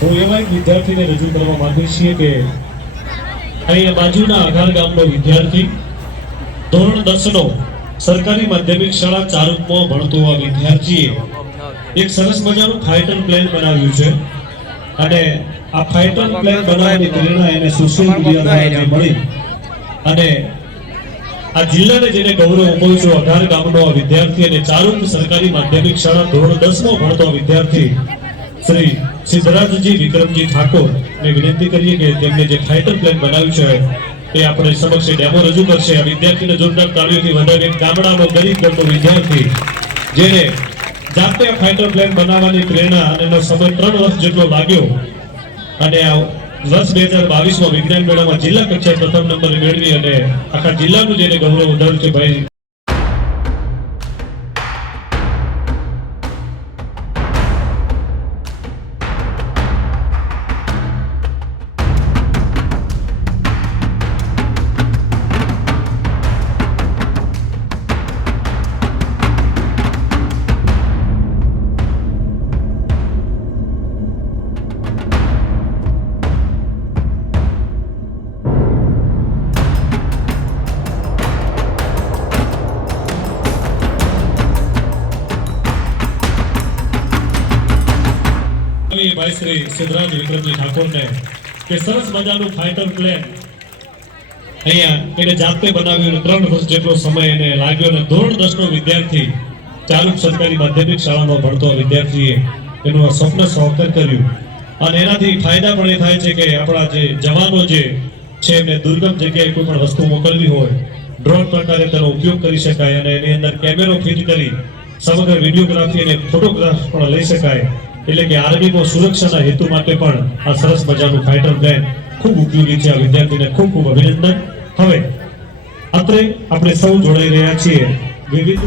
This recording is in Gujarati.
હું એવા એક વિદ્યાર્થીને રજૂ કરવા માંગુ છીએ કે અહીંયા બાજુના અઘાર ગામનો વિદ્યાર્થી ધોરણ 10 નો સરકારી માધ્યમિક શાળા ચારુપમાં ભણતો આ વિદ્યાર્થીએ એક સરસ મજાનું ફાઇટર પ્લેન બનાવ્યું છે અને આ ફાઇટર પ્લેન બનાવવાની પ્રેરણા એને સોશિયલ મીડિયા દ્વારા મળી અને આ જિલ્લાને જેને ગૌરવ અપાવ્યું અઘાર ગામનો આ વિદ્યાર્થી અને ચારુપ સરકારી માધ્યમિક શાળા ધોરણ 10 માં ભણતો વિદ્યાર્થી શ્રી સિદ્ધરાજજી વિક્રમજી ઠાકોર ને વિનંતી કરીએ કે તેમને જે ફાઇટર પ્લેન બનાવ્યું છે એ આપણે સમક્ષ ડેમો રજૂ કરશે। આ વિદ્યાર્થીને જોરદાર તાળીઓથી વધાવી એક ગામડાનો ગરીબ ઘરનો વિદ્યાર્થી જેને જાતે આ ફાઇટર પ્લેન બનાવવાની પ્રેરણા અને એનો સમય 3 વર્ષ જેટલો લાગ્યો અને આ વર્ષ 2022 માં વિજ્ઞાન મેળામાં જિલ્લા કક્ષાએ પ્રથમ નંબર મેળવી અને આખા જિલ્લાનું જેને ગૌરવ વધાર્યું છે ભાઈ भाई श्री सिद्धराज विक्रमजी ठाकुर ने के सरस मजाનું ફાઇટર પ્લેન અહીંયા એને જાતે બનાવ્યું 3 વર્ષ જેટલો સમય એને લાગ્યો અને ધોરણ 10 નો વિદ્યાર્થી ચાલુક સરકારી માધ્યમિક શાળામાં ભણતો વિદ્યાર્થીએ એનું સ્વપ્ન સાકાર કર્યું અને એનાથી ફાયદા પણ એ થાય છે કે આપણા જે જવાનો જે છે એમને દુર્ગમ જગ્યાએ કોઈ પણ વસ્તુ મોકલવી હોય ડ્રોન પ્રકારે તેનો ઉપયોગ કરી શકાય અને એની અંદર કેમેરો ફિટ કરી સમગ્ર વિડિયોગ્રાફી અને ફોટોગ્રાફ પણ લઈ શકાય એટલે કે આર્મીમાં સુરક્ષાના હેતુ માટે પણ આ સરસ મજાનું ફાઇટર પ્લેન ખૂબ ઉપયોગી છે। આ વિદ્યાર્થીને ખૂબ ખૂબ અભિનંદન। હવે અત્રે આપણે સૌ જોડાઈ રહ્યા છીએ વિવિધ